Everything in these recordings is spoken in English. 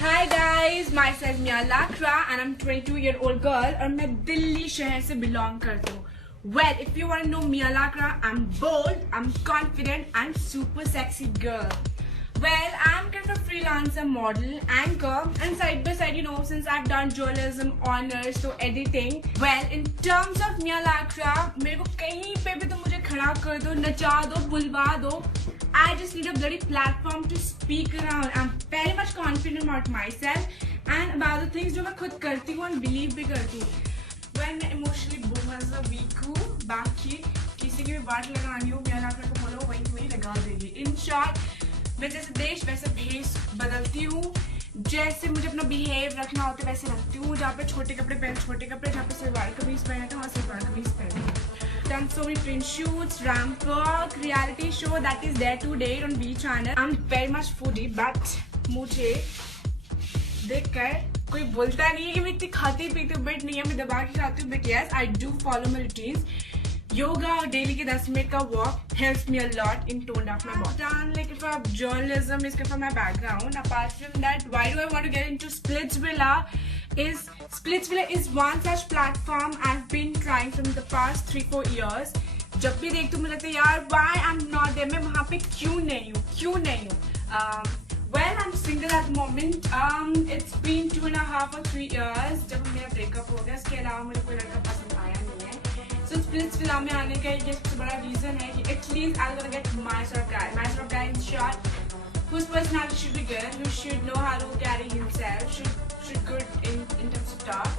Hi guys, myself Mia Lakra and I'm 22-year-old girl और मैं दिल्ली शहर से belong करती हूँ. Well, if you want to know Mia Lakra, I'm bold, I'm confident, and super sexy girl. Well, I'm kind of a freelancer, model, anchor, and side by side, since I've done journalism, honors, so editing. Well, in terms of Mia Lakra, मेरे को कहीं पे भी तुम मुझे खड़ा कर दो, नचा दो, बुलवा दो. I just need a bloody platform to speak around. I'm very much confident about myself and about the things जो मैं खुद करती हूँ and believe भी करती हूँ. When मैं emotionally बहुत ज़्यादा weak हूँ, बाकी किसी की भी बात लगानी हो, Mia Lakra को बोलो वही लगा देगी. In short, मैं जैसे देश वैसे भेष बदलती हूँ, जैसे मुझे अपना बिहेव रखना होता है वैसे रखती हूँ. जहाँ पे छोटे कपड़े पहन छोटे कपड़े, जहाँ पे सलवार कमीज पहने थे वहाँ सलवार कमीज पहने. Done so many print shoots, ramp walk, reality show that is there to date on V channel. I'm very much foodie, but मुझे देखकर कोई बोलता नहीं है कि मैं इतनी खाती पीती हूँ, बट नहीं है, मैं दबा के खाती हूँ. But yes, I do follow my routines. Yoga और डेली के 10 मिनट का walk helps me a lot in tone down my body. Done like for journalism is for my background. Apart from that, why do I want to get into Splitsvilla? Splitsvilla is one such platform I've been trying from the past 3-4 years. जब भी देखती हूँ मुझे लगता है यार why I'm not there, मैं वहाँ पे क्यों नहीं हूँ. Well, I'm single at the moment. It's been 2.5 or 3 years जब मेरा breakup हो गया. इसके अलावा मुझे कोई लड़का पसंद आया नहीं है. So Splitsvilla में आने का ये सबसे बड़ा reason है कि at least I'm gonna get my sort of guy. My sort of guy in short, whose personality should be good, who should know how to carry himself, should good in terms of talk,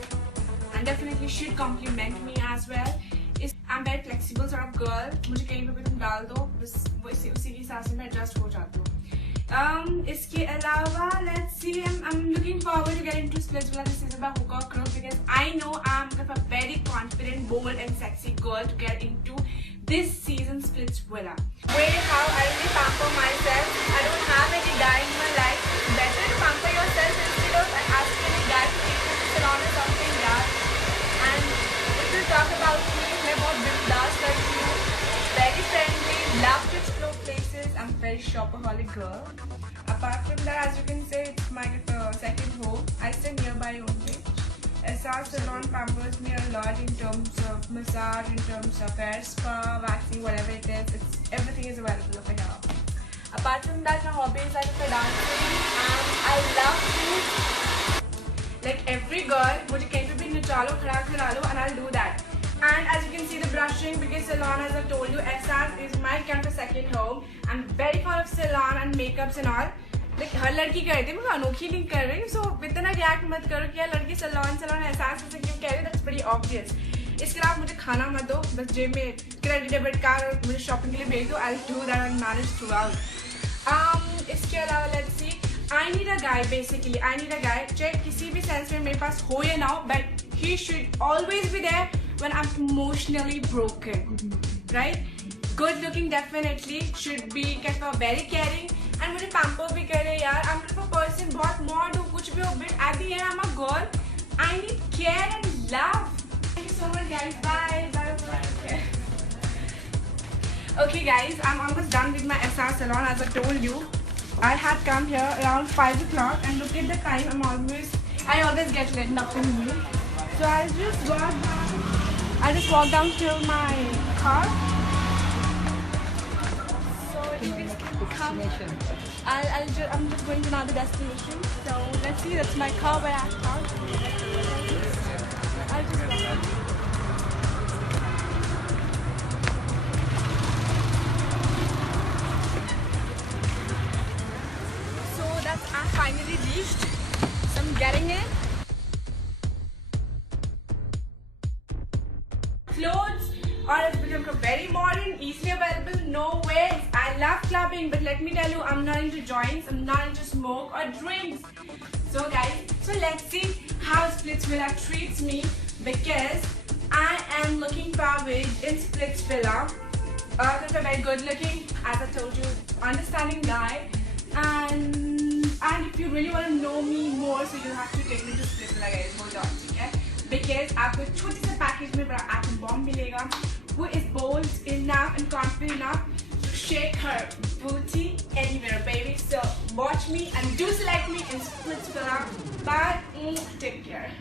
and definitely should compliment me as well. I'm very flexible sort of girl. मुझे कहीं पे भी तुम डाल दो, बस उसी के हिसाब से मैं adjust हो जाती हूँ. इसके अलावा let's see, I'm looking forward to get into Splitsvilla this season by hook or crook because I know I'm kind of a very confident, bold, and sexy girl to get into this season's Splitsvilla. Way how I really pamper myself. I don't have any guy in my life. Better to pamper yourself instead of asking any guy to take you to salon or something, yeah. And if you talk about me, मैं बहुत बिंदास करती हूँ, very friendly, love to explore places. I'm very shopaholic girl. Apart from that, as you can say, it's my second home. I stay nearby only. SR Salon pampers me a lot in terms of massage, in terms of hair spa, waxing, whatever it is. Everything is available over here. Apart from that, my hobby is like dancing, and I love to, like every girl, मुझे कहीं पे भी नचा लो, खड़ा करा लो, and I'll do that. And as you can see, the brushing, because salon, as I told you, SR is my kind of second home. I'm very fond of salon and makeups and all. Like हर लड़की कर रही है, मैं अनोखी नहीं कर रही. So इतना रिएक्ट मत करो कि यार लड़की salon एहसास से क्यों कह रही है. That's pretty obvious. इसके अलावा मुझे खाना मत दो, बस जेब में क्रेडिट डेबिट कार्ड और मुझे शॉपिंग के लिए भेज दो. I'll do that and manage throughout. इसके अलावा let's see, I need a guy basically. I need a guy. चाहे किसी भी सेंस में मेरे पास हो या ना हो, but he should always be there when I'm emotionally broken, right? Good looking definitely, should be kind of very caring, and मुझे pamper भी करे यार. I'm kind of a person, बहुत mod हूँ, कुछ भी हो, but at the end I'm a girl. I need care and love. Thank you so much guys. Bye. Okay guys, I'm almost done with my SR salon. As I told you, I had come here around 5 o'clock, and look at the time. I always get late, nothing new. So I just walked down to my car. So you can come. I'm just going to another destination. So let's see. That's my car where I parked. I'll just walk. So I finally reached. So I'm getting in. Clothes are become very modern, easily available, no ways. I love clubbing, but let me tell you, I'm not into joints, I'm not into smoke or drinks. So guys, let's see how Splitsvilla treats me, because I am looking forward in Splitsvilla. I'm very good looking, as I told you, understanding guy, and if you really want to know me more, so you have to take me to Splitsvilla guys, hold on, okay? Because आपको छोटे से package में बड़ा atom bomb मिलेगा. Who is bold enough and confident enough to shake her booty anywhere, baby. So watch me and do select me in Splitsvilla. Bye. Take care.